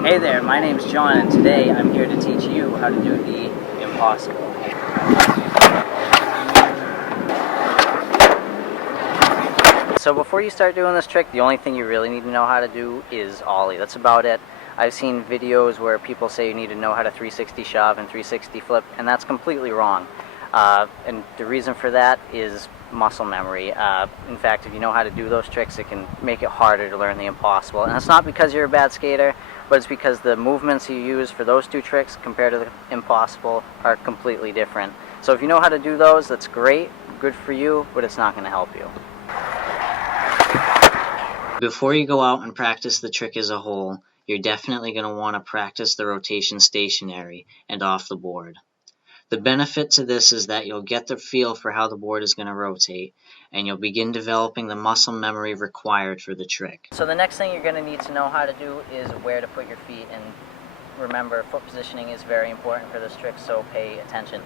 Hey there, my name's John, and today I'm here to teach you how to do the impossible. So before you start doing this trick, the only thing you really need to know how to do is ollie. That's about it. I've seen videos where people say you need to know how to 360 shove and 360 flip, and that's completely wrong. And the reason for that is muscle memory. In fact, if you know how to do those tricks, it can make it harder to learn the impossible. And it's not because you're a bad skater, but it's because the movements you use for those two tricks compared to the impossible are completely different. So if you know how to do those, that's great, good for you, but it's not going to help you. Before you go out and practice the trick as a whole, you're definitely going to want to practice the rotation stationary and off the board. The benefit to this is that you'll get the feel for how the board is going to rotate, and you'll begin developing the muscle memory required for the trick. So the next thing you're going to need to know how to do is where to put your feet, and remember, foot positioning is very important for this trick, so pay attention.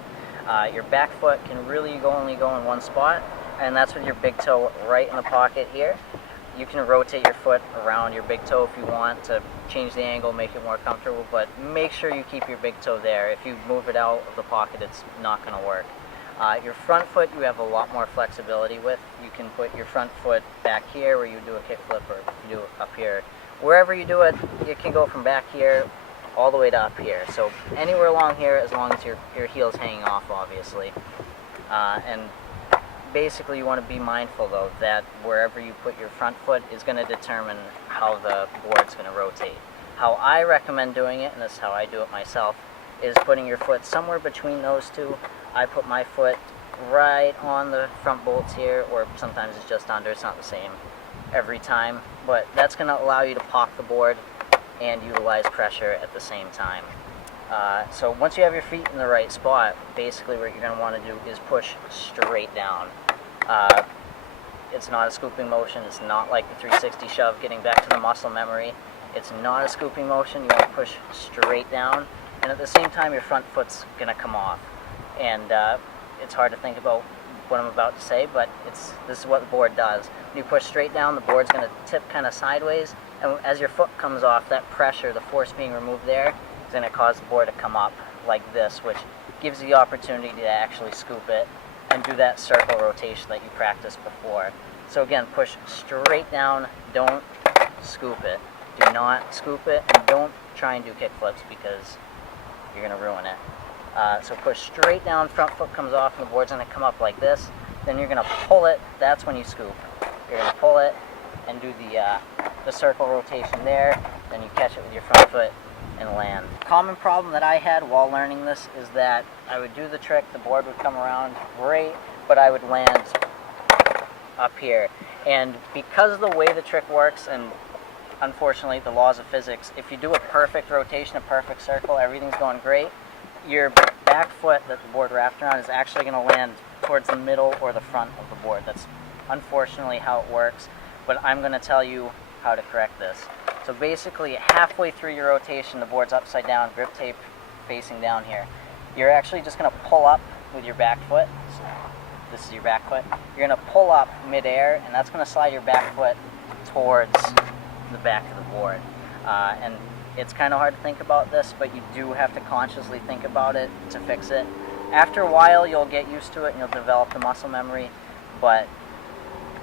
Your back foot can really only go in one spot, and that's with your big toe right in the pocket here. You can rotate your foot around your big toe if you want to change the angle, make it more comfortable, but make sure you keep your big toe there. If you move it out of the pocket, it's not going to work. Your front foot you have a lot more flexibility with. You can put your front foot back here where you do a kick flip, or you do it up here. Wherever you do it, it can go from back here all the way to up here. So anywhere along here, as long as your heel's hanging off, obviously. And basically you want to be mindful though that wherever you put your front foot is going to determine how the board's going to rotate. How I recommend doing it, and this is how I do it myself, is putting your foot somewhere between those two. I put my foot right on the front bolts here, or sometimes it's just under, it's not the same every time, but that's going to allow you to pop the board and utilize pressure at the same time. So once you have your feet in the right spot, basically what you're going to want to do is push straight down. It's not a scooping motion. It's not like the 360 shove, getting back to the muscle memory. It's not a scooping motion. You want to push straight down, and at the same time your front foot's going to come off. And it's hard to think about what I'm about to say, but this is what the board does. When you push straight down, the board's going to tip kind of sideways, and as your foot comes off, that pressure, the force being removed there, is going to cause the board to come up like this, which gives you the opportunity to actually scoop it and do that circle rotation that you practiced before. So again, push straight down, don't scoop it. Do not scoop it, and don't try and do kick flips because you're going to ruin it. So push straight down, front foot comes off, and the board's going to come up like this. Then you're going to pull it, that's when you scoop. You're going to pull it and do the circle rotation there, then you catch it with your front foot and land. Common problem that I had while learning this is that I would do the trick, the board would come around great, but I would land up here. And because of the way the trick works, and unfortunately the laws of physics, if you do a perfect rotation, a perfect circle, everything's going great, your back foot that the board wrapped around is actually going to land towards the middle or the front of the board. That's unfortunately how it works, but I'm going to tell you how to correct this. So basically, halfway through your rotation, the board's upside down, grip tape facing down here. You're actually just going to pull up with your back foot. So this is your back foot. You're going to pull up midair, and that's going to slide your back foot towards the back of the board. And it's kind of hard to think about this, but you do have to consciously think about it to fix it. After a while, you'll get used to it, and you'll develop the muscle memory, but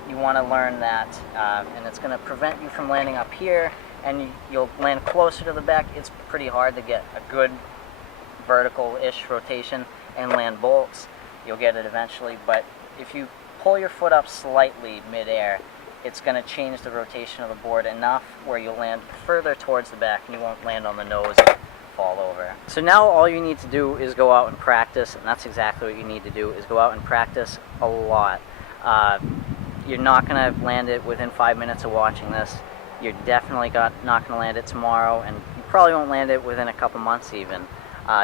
you want to learn that, and it's going to prevent you from landing up here, and you'll land closer to the back. It's pretty hard to get a good vertical-ish rotation and land bolts. You'll get it eventually, but if you pull your foot up slightly midair, it's going to change the rotation of the board enough where you'll land further towards the back and you won't land on the nose and fall over. So now all you need to do is go out and practice, and that's exactly what you need to do, is go out and practice a lot. You're not going to land it within 5 minutes of watching this. You're definitely not going to land it tomorrow, and you probably won't land it within a couple months even.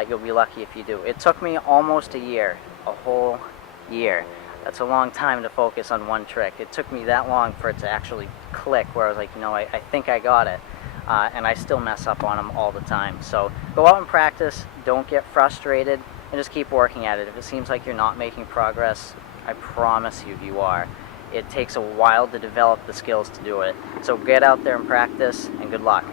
You'll be lucky if you do. It took me almost a year, a whole year. That's a long time to focus on one trick. It took me that long for it to actually click, where I was like, you know, I think I got it. And I still mess up on them all the time. So go out and practice, don't get frustrated, and just keep working at it. If it seems like you're not making progress, I promise you are. It takes a while to develop the skills to do it. So get out there and practice, and good luck.